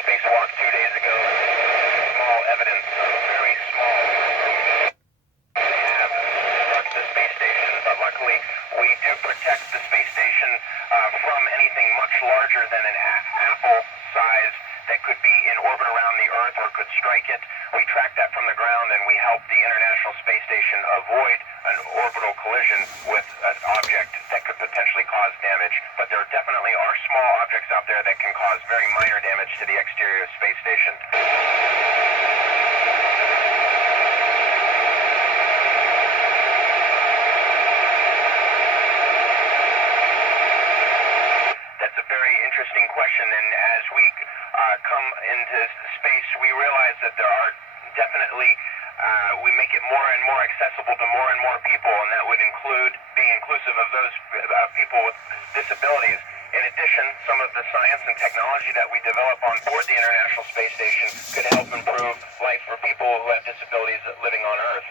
spacewalk 2 days ago. Small evidence, very small. They have struck the space station, but luckily we do protect the space station from anything much larger than an apple size that could be in orbit around the Earth or could strike it. We track that from the ground and we help the International Space Station avoid an orbital collision with an object that could potentially cause damage. But there definitely are small objects out there that can cause very minor damage to the exterior of the space station. That's a very interesting question, and as we come into space, we realize that there are definitely, we make it more and more accessible to more and more people, and that would include being inclusive of those people with disabilities. In addition, some of the science and technology that we develop on board the International Space Station could help improve life for people who have disabilities living on Earth.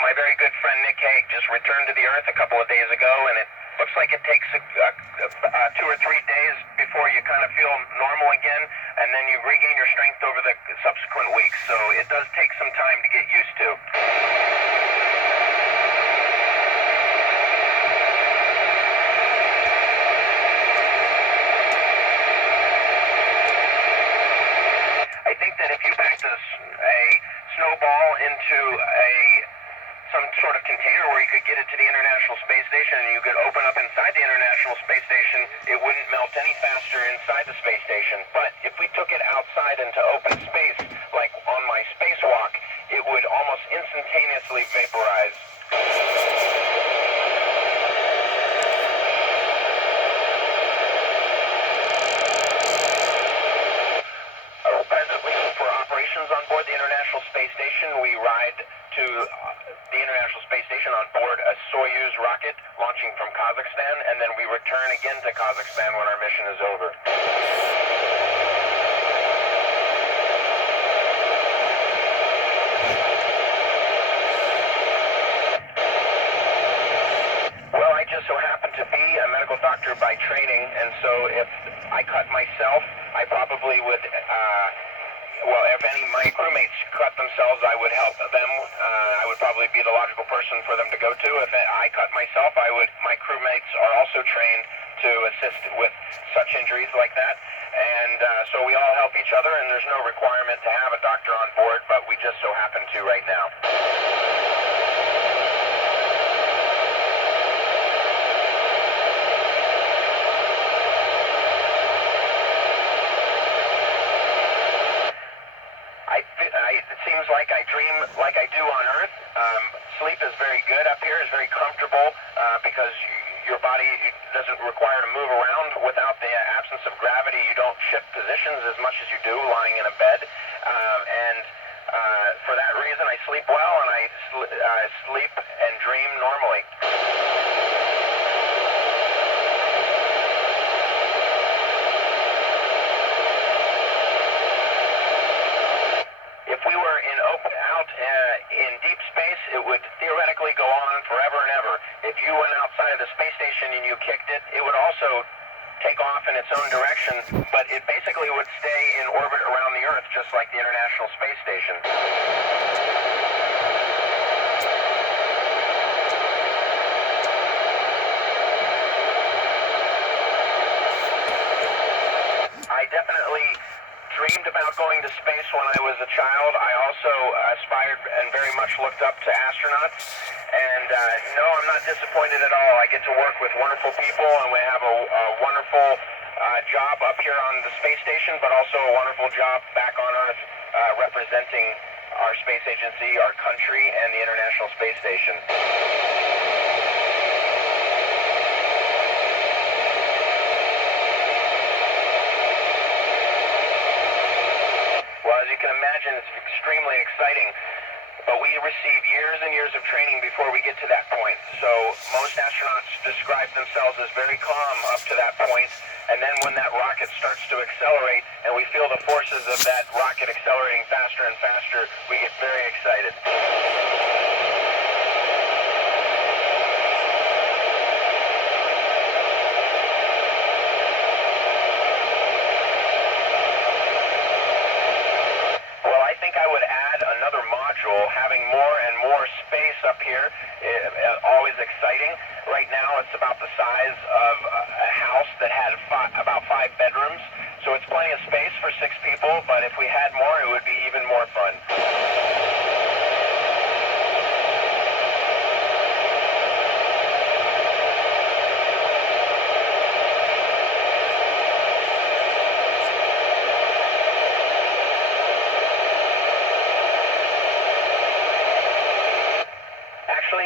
My very good friend Nick Hague just returned to the Earth a couple of days ago, and it looks like it takes 2 or 3 days before you kind of feel normal again, and then you regain your strength over the subsequent weeks. So it does take some time to get used to. I think that if you backed a snowball into some sort of container where you could get it to the International Space Station and you could open up inside the International Space Station, it wouldn't melt any faster inside the space station. But if we took it outside into open space, like on my spacewalk, it would almost instantaneously vaporize. Presently, for operations on board the International Space Station, we ride to the International Space Station on board a Soyuz rocket launching from Kazakhstan, and then we return again to Kazakhstan when our mission is over. Well, I just so happen to be a medical doctor by training, and so if I cut myself, I probably would, well, if any of my crewmates cut themselves, I would help them. I would probably be the logical person for them to go to. If I cut myself, my crewmates are also trained to assist with such injuries like that. And so we all help each other, and there's no requirement to have a doctor on board, but we just so happen to right now. It seems like I dream like I do on Earth. Sleep is very good up here, is very comfortable because your body doesn't require to move around. Without the absence of gravity, you don't shift positions as much as you do lying in a bed. And for that reason, I sleep well, and I sleep and dream normally. If we were in deep space, it would theoretically go on forever and ever. If you went outside of the space station and you kicked it, it would also take off in its own direction, but it basically would stay in orbit around the Earth, just like the International Space Station. I definitely dreamed about going to space when I was a child. I also aspired and very much looked up to astronauts. And no, I'm not disappointed at all. I get to work with wonderful people, and we have a wonderful job up here on the space station, but also a wonderful job back on Earth representing our space agency, our country, and the International Space Station. Well, as you can imagine, it's extremely exciting. But we receive years and years of training before we get to that point. So most astronauts describe themselves as very calm up to that point, and then when that rocket starts to accelerate and we feel the forces of that rocket accelerating faster and faster, we get very excited. up here. Always exciting. Right now it's about the size of a house that had about 5 bedrooms, so it's plenty of space for 6 people, but if we had more, it would be even more fun.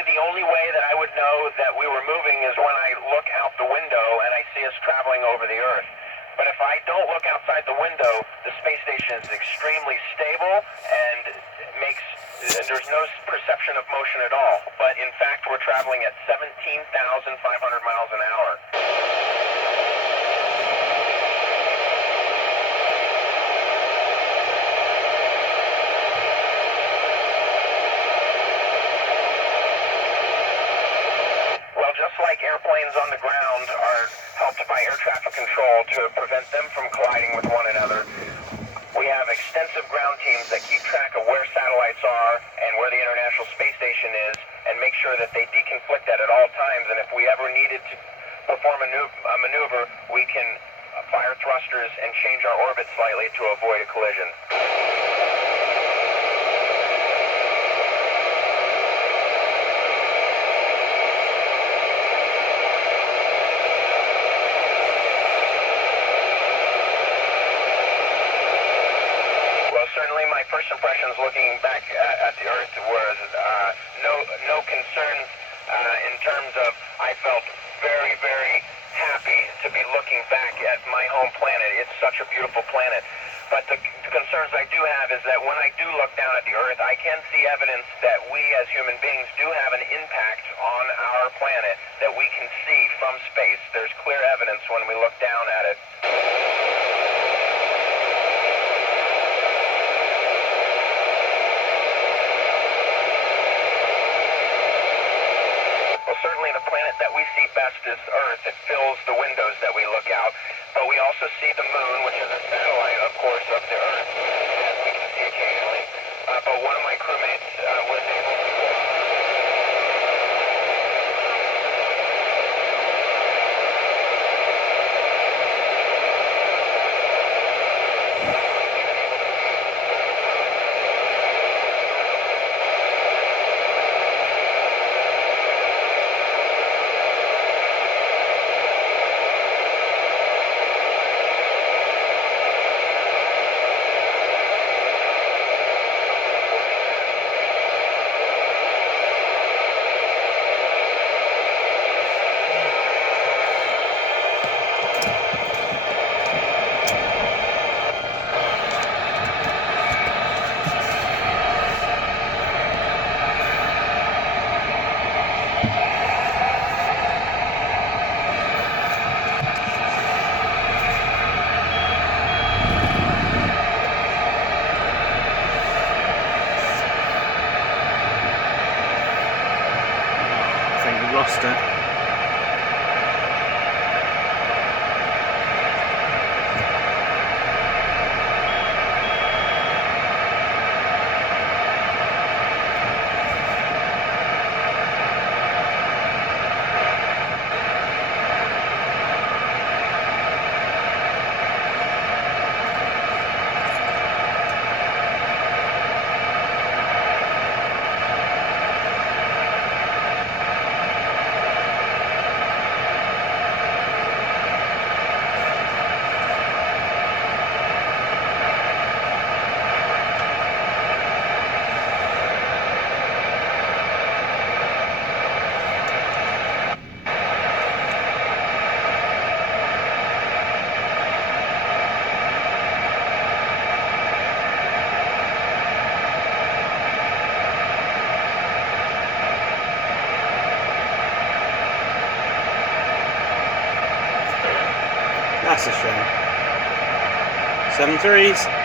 The only way that I would know that we were moving is when I look out the window and I see us traveling over the Earth. But if I don't look outside the window, the space station is extremely stable and there's no perception of motion at all. But in fact, we're traveling at 17,500 miles an hour. Just like airplanes on the ground are helped by air traffic control to prevent them from colliding with one another, we have extensive ground teams that keep track of where satellites are and where the International Space Station is and make sure that they deconflict that at all times. And if we ever needed to perform a maneuver, we can fire thrusters and change our orbit slightly to avoid a collision. Certainly my first impressions looking back at the Earth was no concerns in terms of I felt very, very happy to be looking back at my home planet. It's such a beautiful planet. But the concerns I do have is that when I do look down at the Earth, I can see evidence that we as human beings do have an impact on our planet that we can see from space. There's clear evidence when we look down at it. Certainly the planet that we see best is Earth. It fills the windows that we look out. But we also see the moon, which is a satellite, of course, of the Earth, as we can see occasionally. But one of my crewmates was able to... Lost it. That's a shame. 7 threes.